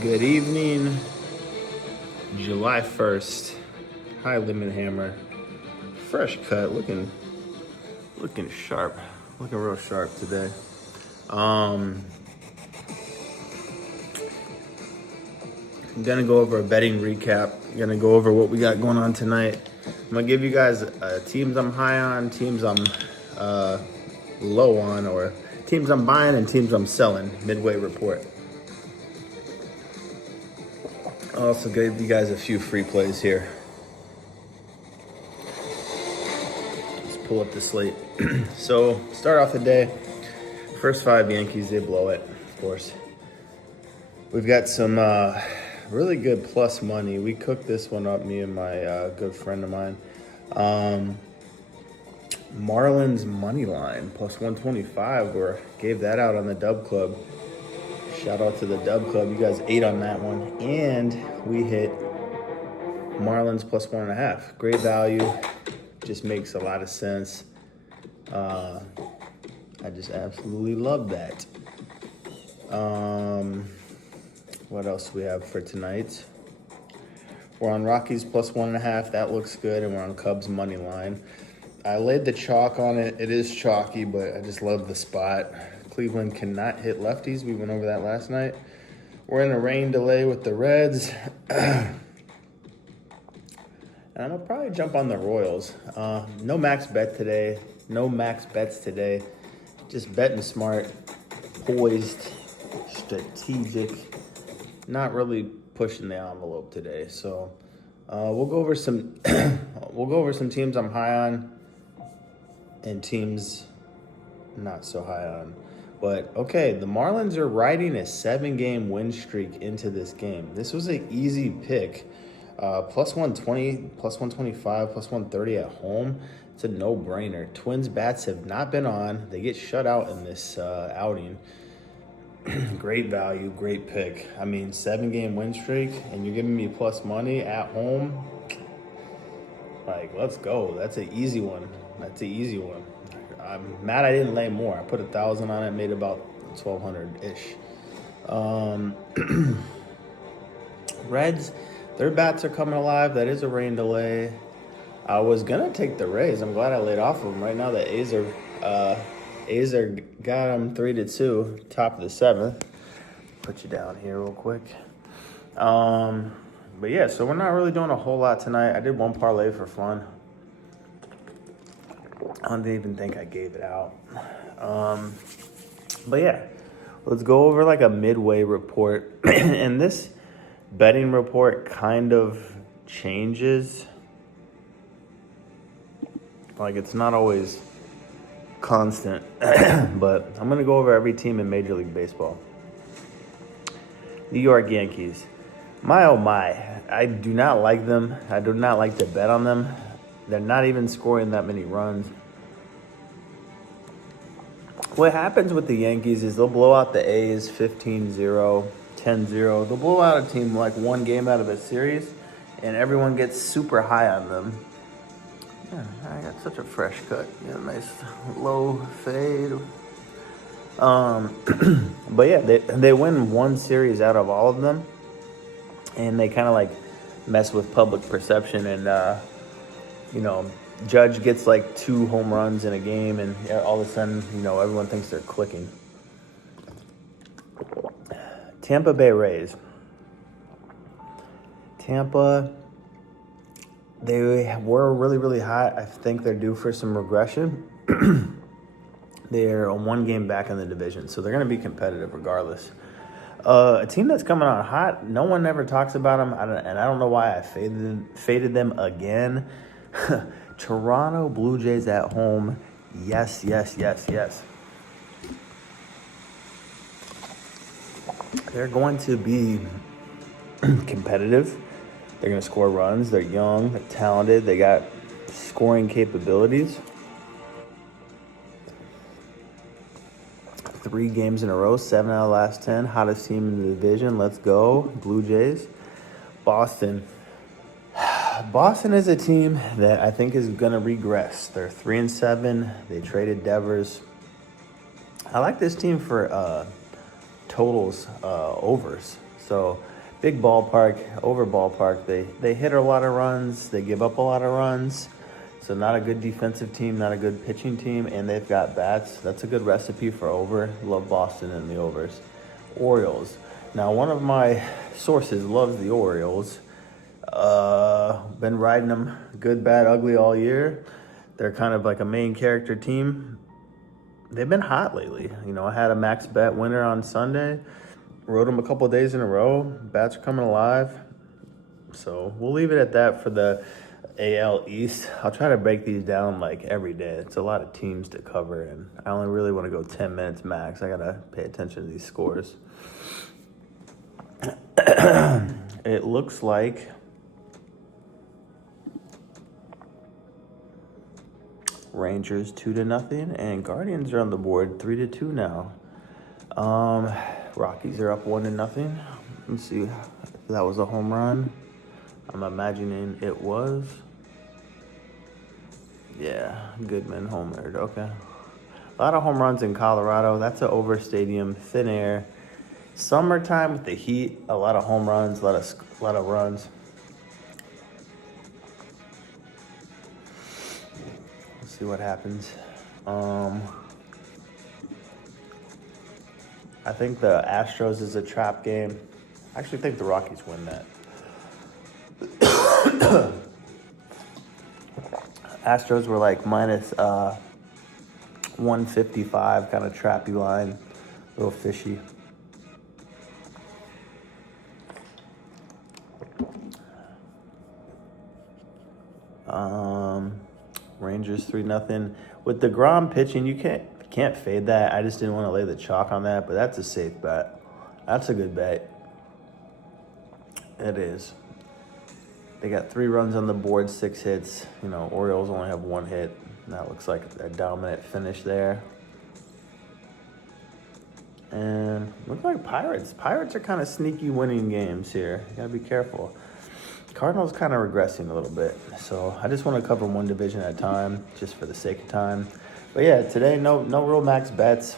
Good evening, July 1st, Highlimithammer, fresh cut, looking sharp, looking real sharp today. I'm gonna go over a betting recap, gonna go over what we got going on tonight. I'm gonna give you guys teams I'm high on, teams I'm low on, or teams I'm buying and teams I'm selling, midway report. I'll also give you guys a few free plays here. Let's pull up the slate. So, start off the day. First 5 Yankees, they blow it, of course. We've got some really good plus money. We cooked this one up, me and my good friend of mine. Marlins money line, plus 125. We gave that out on the Dub Club. Shout out to the Dub Club. You guys ate on that one. And we hit Marlins plus 1.5. Great value. Just makes a lot of sense. I just absolutely love that. What else do we have for tonight? We're on Rockies plus 1.5. That looks good. And we're on Cubs money line. I laid the chalk on it. It is chalky, but I just love the spot. Cleveland cannot hit lefties. We went over that last night. We're in a rain delay with the Reds. And I'm going to probably jump on the Royals. No max bet today. No max bets today. Just betting smart, poised, strategic. Not really pushing the envelope today. So we'll go over some teams I'm high on and teams not so high on. But, okay, the Marlins are riding a 7-game win streak into this game. This was an easy pick. Plus 120, plus 125, plus 130 at home. It's a no-brainer. Twins bats have not been on. They get shut out in this outing. Great value, great pick. I mean, 7-game win streak, and you're giving me plus money at home. Like, let's go. That's an easy one. I'm mad I didn't lay more. I put 1,000 on it, made about 1,200-ish. Reds, their bats are coming alive. That is a rain delay. I was gonna take the Rays. I'm glad I laid off of them. Right now, the A's are got them 3-2, top of the 7th. Put you down here real quick. But yeah, so we're not really doing a whole lot tonight. I did one parlay for fun. I don't even think I gave it out. But yeah, let's go over like a midway report. And this betting report kind of changes. Like, it's not always constant. But I'm going to go over every team in Major League Baseball. New York Yankees. My oh my, I do not like them. I do not like to bet on them. They're not even scoring that many runs. What happens with the Yankees is they'll blow out the A's 15-0, 10-0. They'll blow out a team like one game out of a series, and everyone gets super high on them. Yeah, I got such a fresh cut. Yeah, nice low fade. But yeah, they win one series out of all of them, and they kind of like mess with public perception. And Judge gets like 2 home runs in a game, and all of a sudden, everyone thinks they're clicking. Tampa Bay Rays. Tampa, they were really, really hot. I think they're due for some regression. They're a 1 game back in the division, so they're going to be competitive regardless. A team that's coming on hot, no one ever talks about them, and I don't know why I faded them again. Toronto Blue Jays at home. Yes. They're going to be competitive. They're going to score runs. They're young. They're talented. They got scoring capabilities. 3 games in a row, 7 out of the last 10. Hottest team in the division. Let's go, Blue Jays. Boston is a team that I think is going to regress. They're 3-7. They traded Devers. I like this team for totals overs. So big ballpark, over ballpark. They hit a lot of runs. They give up a lot of runs. So not a good defensive team, not a good pitching team, and they've got bats. That's a good recipe for over. Love Boston and the overs. Orioles. Now, one of my sources loves the Orioles. Been riding them good, bad, ugly all year. They're kind of like a main character team. They've been hot lately. You know, I had a max bet winner on Sunday. Rode them a couple of days in a row. Bats are coming alive. So we'll leave it at that for the AL East. I'll try to break these down like every day. It's a lot of teams to cover, and I only really want to go 10 minutes max. I got to pay attention to these scores. It looks like Rangers 2-0, and Guardians are on the board 3-2 now. Rockies are up 1-0. Let's see if that was a home run. I'm imagining it was. Yeah, Goodman homered. Okay. A lot of home runs in Colorado. That's an over stadium, thin air. Summertime with the heat, a lot of home runs, a lot of runs. Let's see what happens. I think the Astros is a trap game. I actually think the Rockies win that. Astros were like minus 155, kind of trappy line, a little fishy. Rangers 3-0. With DeGrom pitching, you can't fade that. I just didn't want to lay the chalk on that, but that's a safe bet. That's a good bet. It is. They got 3 runs on the board, 6 hits. You know, Orioles only have 1 hit. That looks like a dominant finish there. And look like Pirates. Pirates are kind of sneaky winning games here. You gotta be careful. Cardinals kind of regressing a little bit. So I just want to cover one division at a time, just for the sake of time. But yeah, today no real max bets.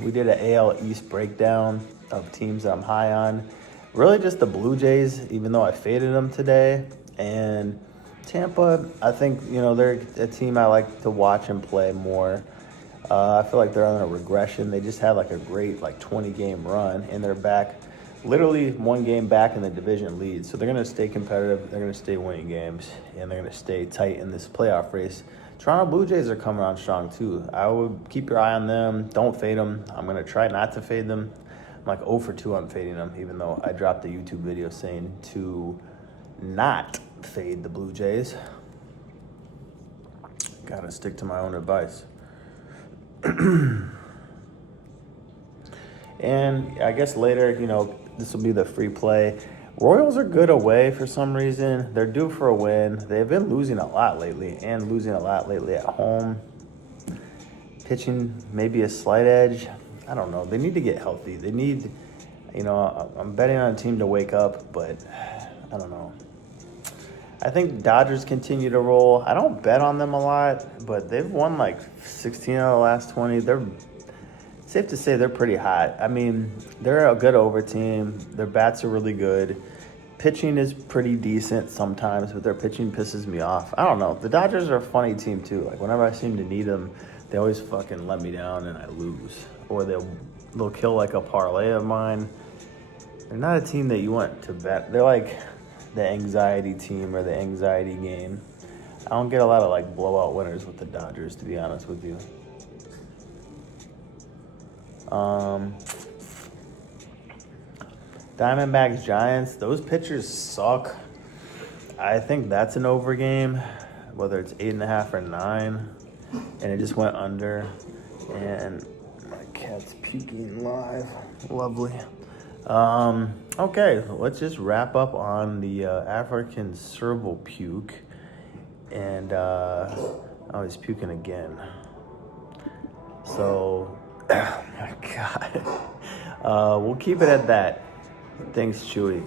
We did an AL East breakdown of teams that I'm high on. Really just the Blue Jays, even though I faded them today. And Tampa, I think, you know, they're a team I like to watch and play more. I feel like they're on a regression. They just had like a great 20-game run, and they're back, literally 1 game back in the division lead. So they're going to stay competitive. They're going to stay winning games, and they're going to stay tight in this playoff race. Toronto Blue Jays are coming on strong too. I would keep your eye on them. Don't fade them. I'm going to try not to fade them. I'm like 0 for 2 on fading them, even though I dropped a YouTube video saying to not fade the Blue Jays. Gotta stick to my own advice. And I guess later, you know, this will be the free play. Royals are good away for some reason. They're due for a win. They've been losing a lot lately, and losing a lot lately at home. Pitching maybe a slight edge. I don't know. They need to get healthy. They need, you know, I'm betting on a team to wake up, but I don't know. I think Dodgers continue to roll. I don't bet on them a lot, but they've won like 16 out of the last 20. They're safe to say they're pretty hot. I mean, they're a good over team. Their bats are really good. Pitching is pretty decent sometimes, but their pitching pisses me off. I don't know. The Dodgers are a funny team too. Like whenever I seem to need them, they always fucking let me down and I lose. Or they'll kill like a parlay of mine. They're not a team that you want to bet. They're like the anxiety team or the anxiety game. I don't get a lot of like blowout winners with the Dodgers, to be honest with you. Diamondbacks, Giants, those pitchers suck. I think that's an over game, whether it's 8.5 or 9, and it just went under. And my cat's puking live. Lovely. Okay, let's just wrap up on the African cerebral puke. And oh, he's puking again. So, oh my God. We'll keep it at that. Thanks, Chewy.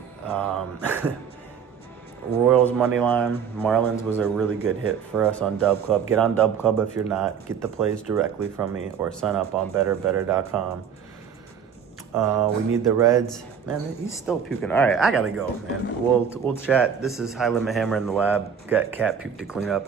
Royals money line. Marlins was a really good hit for us on Dub Club. Get on Dub Club if you're not. Get the plays directly from me or sign up on betr.com. We need the Reds. Man, he's still puking. All right, I gotta go, man. We'll chat. This is Highlimithammer in the lab. Got cat puke to clean up.